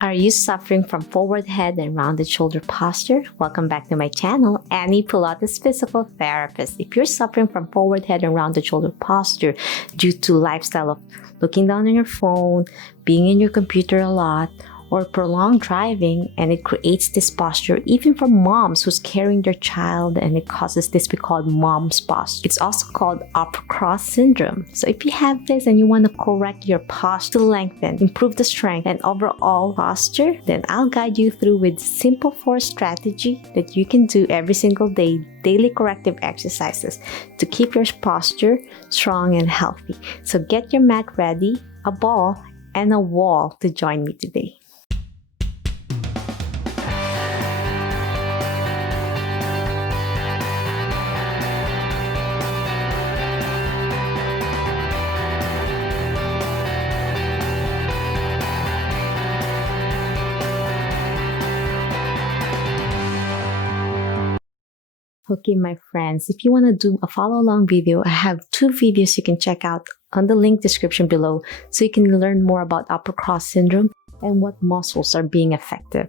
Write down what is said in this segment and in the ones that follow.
Are you suffering from forward head and rounded shoulder posture? Welcome back to my channel, Annie Pilates Physical Therapist. If you're suffering from forward head and rounded shoulder posture due to lifestyle of looking down on your phone, being in your computer a lot, or prolonged driving, and it creates this posture even for moms who's carrying their child, and it causes this we call mom's posture. It's also called upper cross syndrome. So if you have this and you want to correct your posture to lengthen, improve the strength and overall posture, then I'll guide you through with simple 4 strategy that you can do every single day, daily corrective exercises to keep your posture strong and healthy. So get your mat ready, a ball, and a wall to join me today. Okay, my friends, if you want to do a follow along video, I have 2 videos you can check out on the link description below so you can learn more about upper cross syndrome and what muscles are being affected.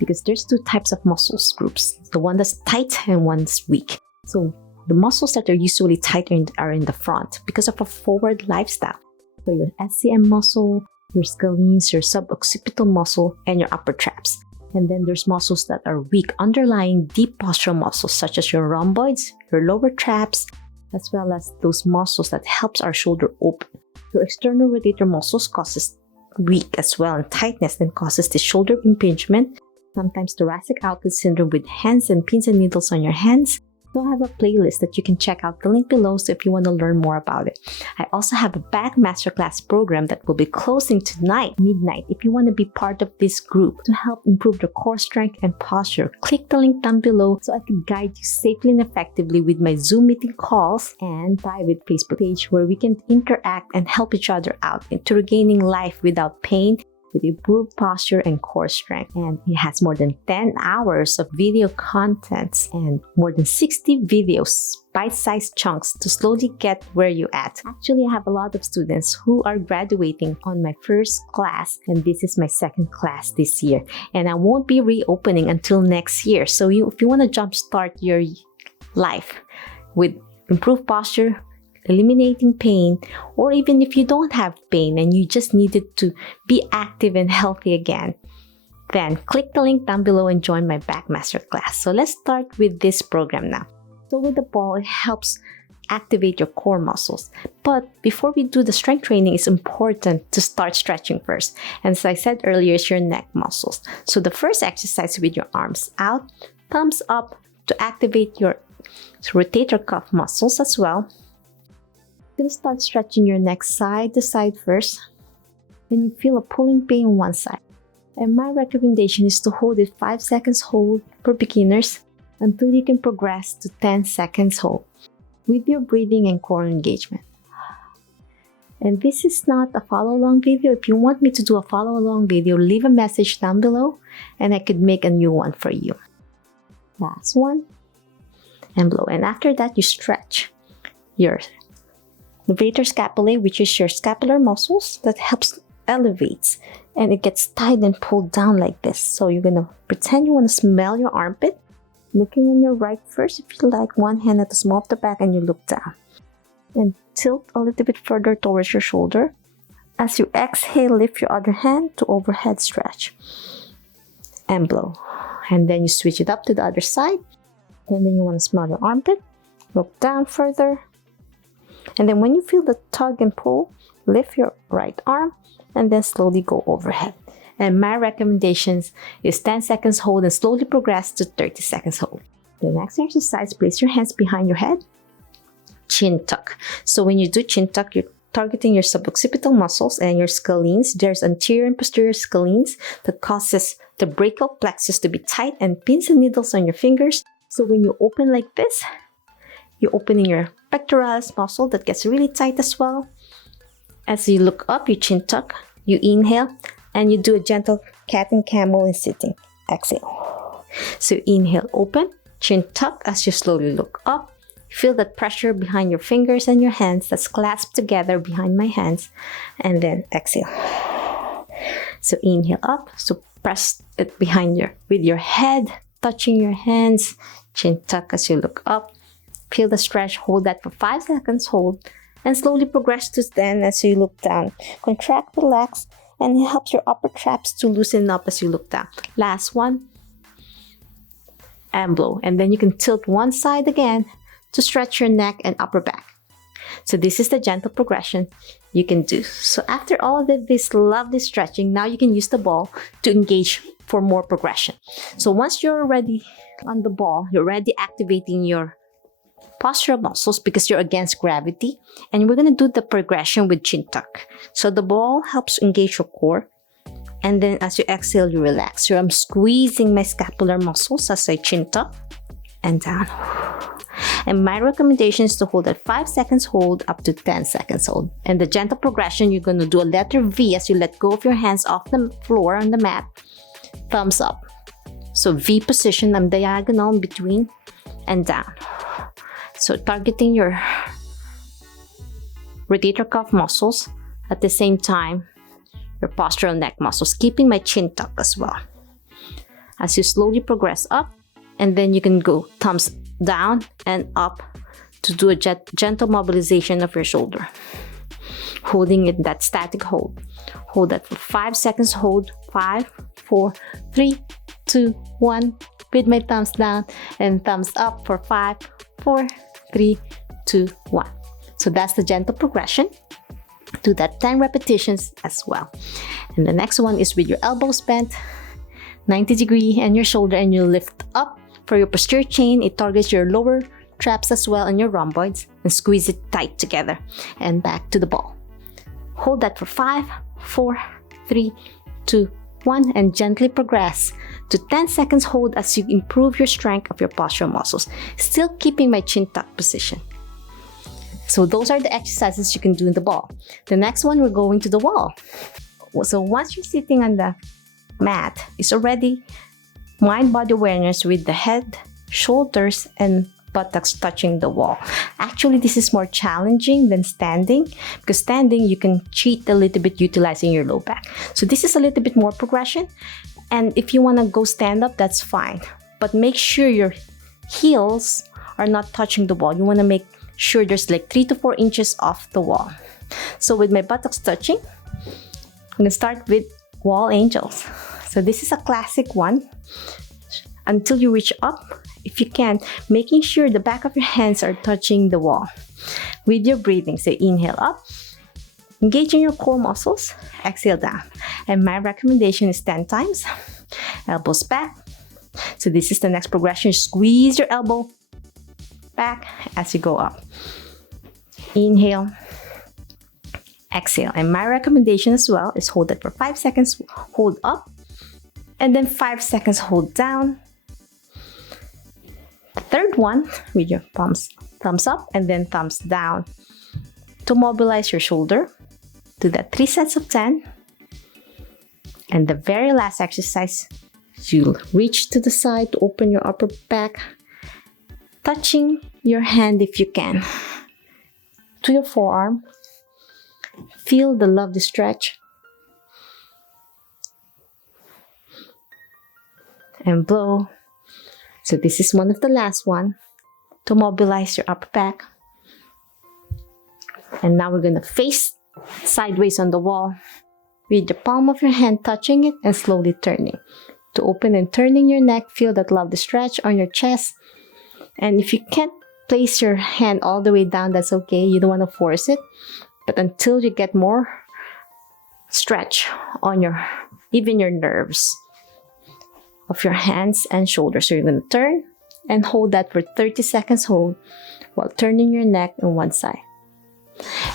Because there's 2 types of muscles groups, the one that's tight and one's weak. So the muscles that are usually tight are in the front because of a forward lifestyle. So your SCM muscle, your scalenes, your suboccipital muscle, and your upper traps. And then there's muscles that are weak, underlying deep postural muscles such as your rhomboids, your lower traps, as well as those muscles that helps our shoulder open. Your external rotator muscles causes weak as well, and tightness then causes the shoulder impingement, sometimes thoracic outlet syndrome with hands and pins and needles on your hands. So I have a playlist that you can check out, the link below, so if you want to learn more about it. I also have a back masterclass program that will be closing tonight, midnight. If you want to be part of this group to help improve your core strength and posture, click the link down below so I can guide you safely and effectively with my Zoom meeting calls and private Facebook page where we can interact and help each other out into regaining life without pain, with improved posture and core strength. And it has more than 10 hours of video contents and more than 60 videos, bite-sized chunks to slowly get where you're at. Actually, I have a lot of students who are graduating on my first class, and this is my second class this year. And I won't be reopening until next year. So if you want to jumpstart your life with improved posture, eliminating pain, or even if you don't have pain and you just needed to be active and healthy again, then click the link down below and join my back masterclass. So let's start with this program now. So with the ball, it helps activate your core muscles. But before we do the strength training, it's important to start stretching first. And as I said earlier, it's your neck muscles. So the first exercise with your arms out, thumbs up to activate your rotator cuff muscles as well. You're going to start stretching your neck side to side first. When you feel a pulling pain on one side. And my recommendation is to hold it 5 seconds hold for beginners until you can progress to 10 seconds hold with your breathing and core engagement. And this is not a follow along video. If you want me to do a follow along video, leave a message down below and I could make a new one for you. Last one. And blow. And after that, you stretch your levator scapulae, which is your scapular muscles that helps elevates, and it gets tied and pulled down like this. So you're gonna pretend you want to smell your armpit, looking on your right first if you like, one hand at the small of the back, and you look down and tilt a little bit further towards your shoulder. As you exhale, lift your other hand to overhead stretch and blow, and then you switch it up to the other side, and then you want to smell your armpit, look down further. And then when you feel the tug and pull, lift your right arm and then slowly go overhead. And my recommendations is 10 seconds hold and slowly progress to 30 seconds hold. The next exercise, place your hands behind your head, chin tuck. So when you do chin tuck, you're targeting your suboccipital muscles and your scalenes. There's anterior and posterior scalenes that causes the brachial plexus to be tight and pins and needles on your fingers. So when you open like this, you're opening your pectoralis muscle that gets really tight as well. As you look up, you chin tuck, you inhale, and you do a gentle cat and camel in sitting. Exhale. So inhale, open, chin tuck as you slowly look up. Feel that pressure behind your fingers and your hands that's clasped together behind my hands. And then exhale. So inhale up. So press it behind with your head, touching your hands. Chin tuck as you look up. Feel the stretch. Hold that for 5 seconds. Hold. And slowly progress to stand as you look down. Contract, relax, and it helps your upper traps to loosen up as you look down. Last one. And blow. And then you can tilt one side again to stretch your neck and upper back. So this is the gentle progression you can do. So after all of this lovely stretching, now you can use the ball to engage for more progression. So once you're already on the ball, you're already activating your postural muscles because you're against gravity. And we're going to do the progression with chin tuck. So the ball helps engage your core. And then as you exhale, you relax. So I'm squeezing my scapular muscles as I chin tuck and down. And my recommendation is to hold at 5 seconds hold up to 10 seconds hold. And the gentle progression, you're going to do a letter V as you let go of your hands off the floor on the mat. Thumbs up. So V position, I'm diagonal in between and down. So targeting your rotator cuff muscles at the same time your postural neck muscles, keeping my chin tuck as well. As you slowly progress up, and then you can go thumbs down and up to do a gentle mobilization of your shoulder. Holding it, that static hold. Hold that for 5 seconds. Hold 5, 4, 3, 2, 1. With my thumbs down and thumbs up for 5, 4, 3, 2, 1. So that's the gentle progression. Do that 10 repetitions as well. And the next one is with your elbows bent 90 degree and your shoulder, and you lift up. For your posterior chain, it targets your lower traps as well and your rhomboids, and squeeze it tight together and back to the ball. Hold that for 5, 4, 3, 2, 1, and gently progress to 10 seconds hold as you improve your strength of your postural muscles, still keeping my chin tuck position. So those are the exercises you can do in the ball. The next one, we're going to the wall. So once you're sitting on the mat, it's already mind-body awareness with the head, shoulders, and buttocks touching the wall. Actually, this is more challenging than standing, because standing, you can cheat a little bit utilizing your low back. So this is a little bit more progression. And if you want to go stand up, that's fine. But make sure your heels are not touching the wall. You want to make sure there's like 3 to 4 inches off the wall. So with my buttocks touching, I'm going to start with wall angels. So this is a classic one. Until you reach up, if you can, making sure the back of your hands are touching the wall. With your breathing, so inhale up, engaging your core muscles, exhale down. And my recommendation is 10 times. Elbows back. So this is the next progression. Squeeze your elbow back as you go up. Inhale, exhale. And my recommendation as well is hold it for 5 seconds, hold up, and then 5 seconds hold down. Third one, with your thumbs up and then thumbs down to mobilize your shoulder. Do that 3 sets of 10. And the very last exercise, you'll reach to the side to open your upper back, touching your hand if you can to your forearm. Feel the lovely stretch. And blow. So this is one of the last one to mobilize your upper back. And now we're going to face sideways on the wall with the palm of your hand touching it and slowly turning. To open and turning your neck, feel that lovely stretch on your chest. And if you can't place your hand all the way down, that's okay. You don't want to force it. But until you get more stretch on even your nerves of your hands and shoulders. So you're going to turn and hold that for 30 seconds hold while turning your neck on one side.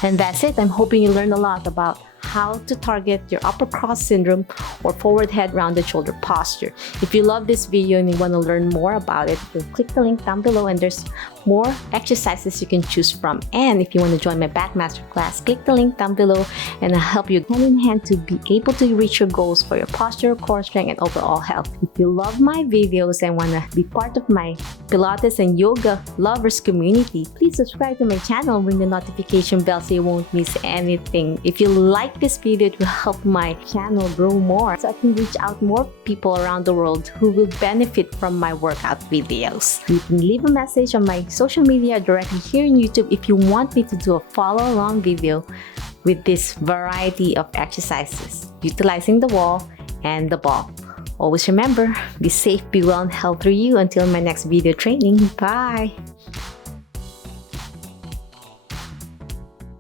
And that's it. I'm hoping you learned a lot about how to target your upper cross syndrome or forward head rounded shoulder posture. If you love this video and you want to learn more about it, then click the link down below and there's more exercises you can choose from. And if you want to join my back masterclass, click the link down below and I'll help you hand in hand to be able to reach your goals for your posture, core strength, and overall health. If you love my videos and want to be part of my Pilates and yoga lovers community, please subscribe to my channel, ring the notification bell so you won't miss anything. If you like like this video, it will help my channel grow more so I can reach out more people around the world who will benefit from my workout videos. You can leave a message on my social media directly here in YouTube if you want me to do a follow along video with this variety of exercises, utilizing the wall and the ball. Always remember, be safe, be well, and health through you. Until my next video training. Bye!